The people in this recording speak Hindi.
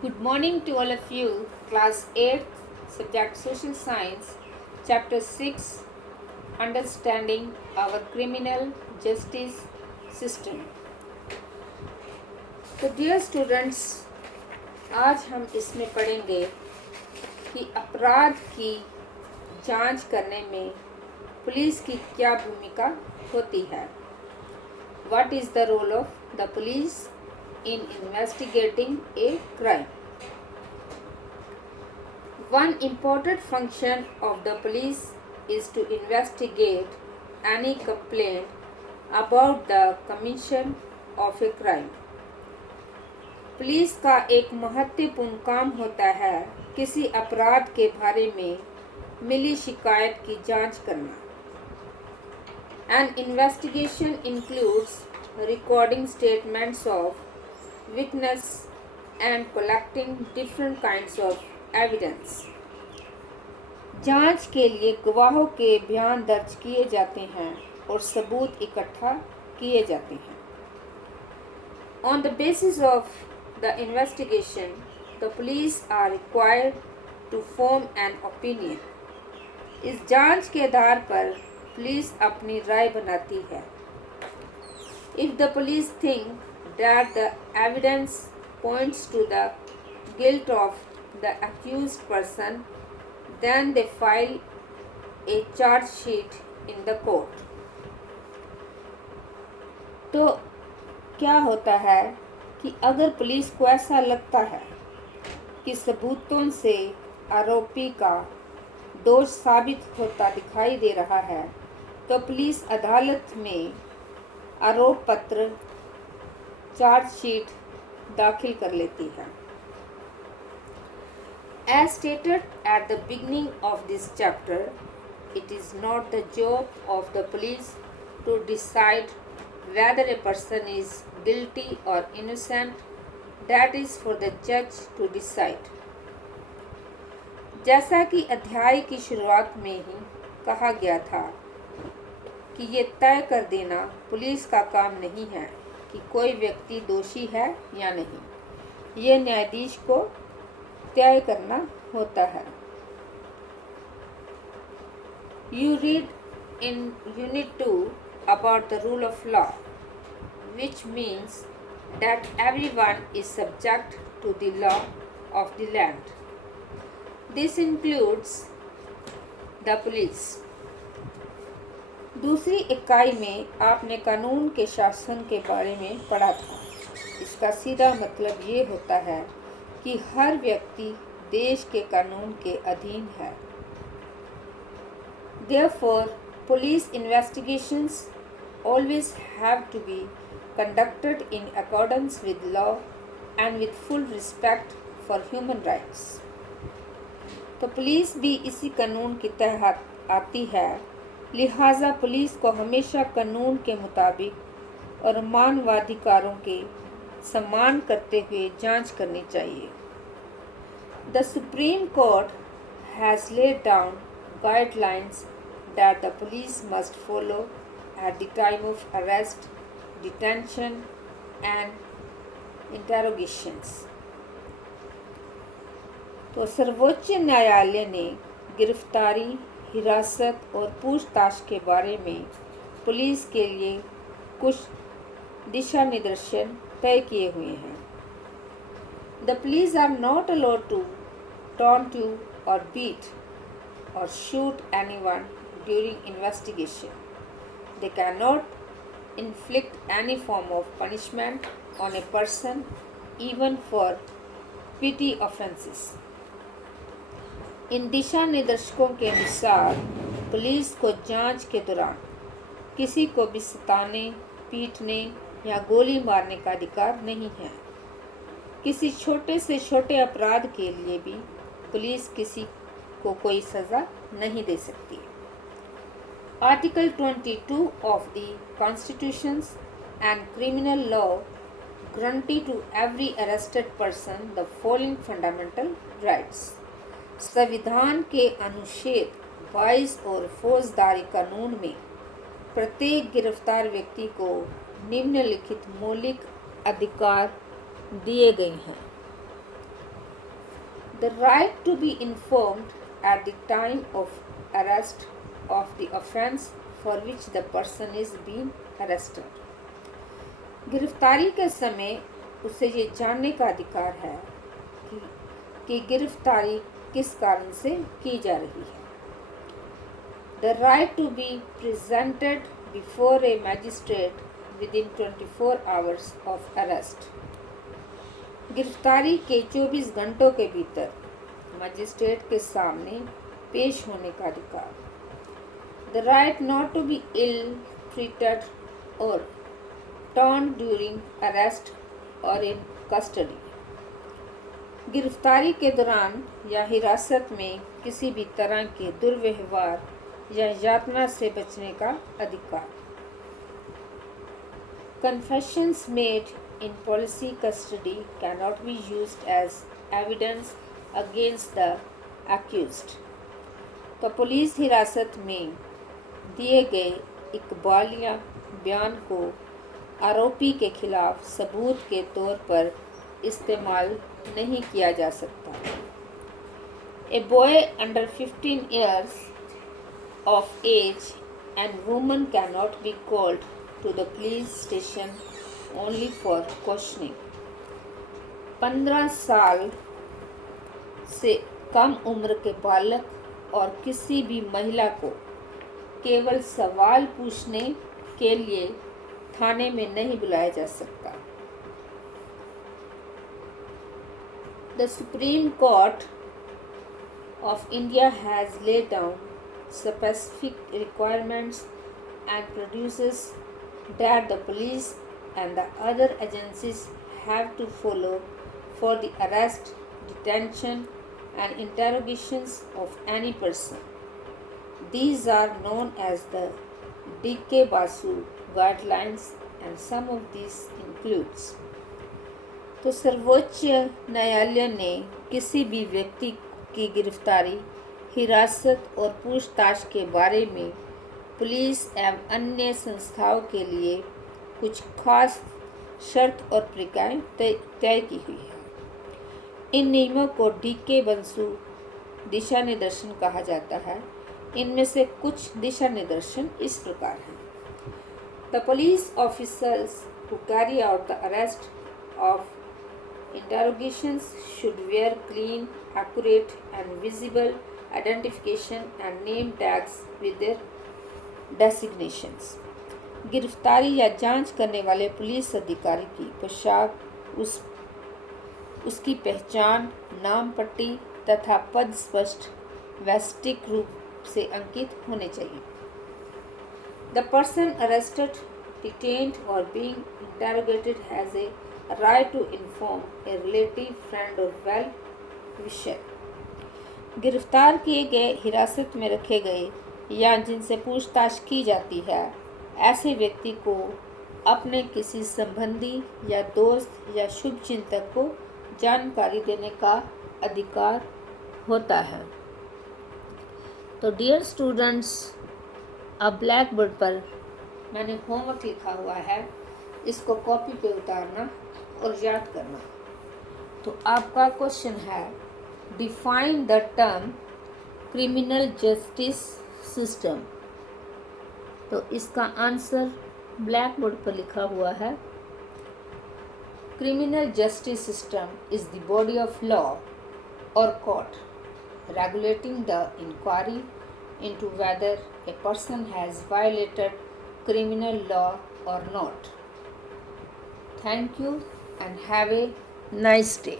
Good morning to all of you. Class 8, subject Social Science, Chapter 6, Understanding our Criminal Justice System. तो डियर स्टूडेंट्स, आज हम इसमें पढ़ेंगे कि अपराध की जांच करने में पुलिस की क्या भूमिका होती है. What is the role of the police in investigating a crime? One important function of the police is to investigate any complaint about the commission of a crime. Police का एक महत्वपूर्ण काम होता है किसी अपराध के बारे में मिली शिकायत की जांच करना. An investigation includes recording statements of witness and collecting different kinds of evidence. जांच के लिए गवाहों के बयान दर्ज किए जाते हैं और सबूत इकट्ठा किए जाते हैं. On the basis of the investigation, the police are required to form an opinion. इस जांच के आधार पर पुलिस अपनी राय बनाती है. If the police think that the evidence points to the guilt of the accused person, then they file a charge sheet in the court. तो क्या होता है कि अगर पुलिस को ऐसा लगता है कि सबूतों से आरोपी का दोष साबित होता दिखाई दे रहा है, तो पुलिस अदालत में आरोप पत्र चार्जशीट दाखिल कर लेती है. As stated at the beginning of this chapter, it is not the job of the police to decide whether a person is guilty or innocent. That is for the judge to decide. जैसा कि अध्याय की शुरुआत में ही कहा गया था कि ये तय कर देना पुलिस का काम नहीं है कि कोई व्यक्ति दोषी है या नहीं. ये न्यायाधीश को तय करना होता है. You read in Unit 2 about the rule of law, which means that everyone is subject to the law of the land. This includes the police. दूसरी इकाई में आपने कानून के शासन के बारे में पढ़ा था. इसका सीधा मतलब ये होता है कि हर व्यक्ति देश के कानून के अधीन है. Therefore, police investigations always have to be conducted in accordance with law and with full respect for human rights. तो पुलिस भी इसी कानून के तहत आती है, लिहाजा पुलिस को हमेशा कानून के मुताबिक और मानवाधिकारों के सम्मान करते हुए जांच करनी चाहिए. The Supreme Court has laid down guidelines that the police must follow at the time of arrest, detention and interrogations. तो सर्वोच्च न्यायालय ने गिरफ्तारी, हिरासत और पूछताछ के बारे में पुलिस के लिए कुछ दिशा निर्देशन तय किए हुए हैं. The police are not allowed to taunt you or beat or shoot anyone during investigation. They cannot inflict any form of punishment on a person, even for petty offenses. इन दिशा निर्देशों के अनुसार पुलिस को जांच के दौरान किसी को भी सताने, पीटने या गोली मारने का अधिकार नहीं है. किसी छोटे से छोटे अपराध के लिए भी पुलिस किसी को कोई सज़ा नहीं दे सकती. Article 22 of the Constitutions and criminal law guarantee to every arrested person the following fundamental rights. संविधान के अनुच्छेद 22 और फौजदारी कानून में प्रत्येक गिरफ्तार व्यक्ति को निम्नलिखित मौलिक अधिकार दिए गए हैं. The right to be informed at the time of arrest of the offense for which the person is being arrested. गिरफ्तारी के समय उसे ये जानने का अधिकार है कि गिरफ्तारी किस कारण से की जा रही है. The right to be presented before a magistrate within 24 hours of arrest. गिरफ्तारी के 24 घंटों के भीतर मजिस्ट्रेट के सामने पेश होने का अधिकार. The right not to be ill treated or torn during arrest or in custody. गिरफ्तारी के दौरान या हिरासत में किसी भी तरह के दुर्व्यवहार या यातना से बचने का अधिकार. Confessions made in police custody cannot be used as evidence against the accused. तो पुलिस हिरासत में दिए गए इकबालिया बयान को आरोपी के खिलाफ सबूत के तौर पर इस्तेमाल नहीं किया जा सकता. A boy under 15 years of age and woman cannot be called to the police station only for questioning. 15 साल से कम उम्र के बालक और किसी भी महिला को केवल सवाल पूछने के लिए थाने में नहीं बुलाया जा सकता. The Supreme Court of India has laid down specific requirements and produces that the police and the other agencies have to follow for the arrest, detention and interrogations of any person. These are known as the D.K. Basu guidelines and some of these includes. तो सर्वोच्च न्यायालय ने किसी भी व्यक्ति की गिरफ्तारी, हिरासत और पूछताछ के बारे में पुलिस एवं अन्य संस्थाओं के लिए कुछ खास शर्त और प्रक्रियाएं तय की हुई है. इन नियमों को D.K. बसु दिशा निर्देशन कहा जाता है. इनमें से कुछ दिशा निर्देशन इस प्रकार हैं. The police officers who carry out the arrest of interrogations should wear clean, accurate and visible identification and name tags with their designations. गिरफ्तारी या जांच करने वाले पुलिस अधिकारी की पोशाक उसकी पहचान, नाम पट्टी तथा पद स्पष्ट वैयक्तिक रूप से अंकित होने चाहिए. The person arrested, detained or being interrogated has a right to inform a relative, friend or well-wisher. गिरफ्तार किए गए, हिरासत में रखे गए या जिनसे पूछताछ की जाती है, ऐसे व्यक्ति को अपने किसी संबंधी या दोस्त या शुभचिंतक को जानकारी देने का अधिकार होता है. तो डियर स्टूडेंट्स, अब ब्लैक बोर्ड पर मैंने होमवर्क लिखा हुआ है, इसको कॉपी पे उतारना और याद करना. तो आपका क्वेश्चन है, define the term criminal justice system. तो इसका आंसर ब्लैक बोर्ड पर लिखा हुआ है. Criminal justice system is the body of law और court regulating the inquiry into whether a person has violated criminal law or not. Thank you and have a nice day.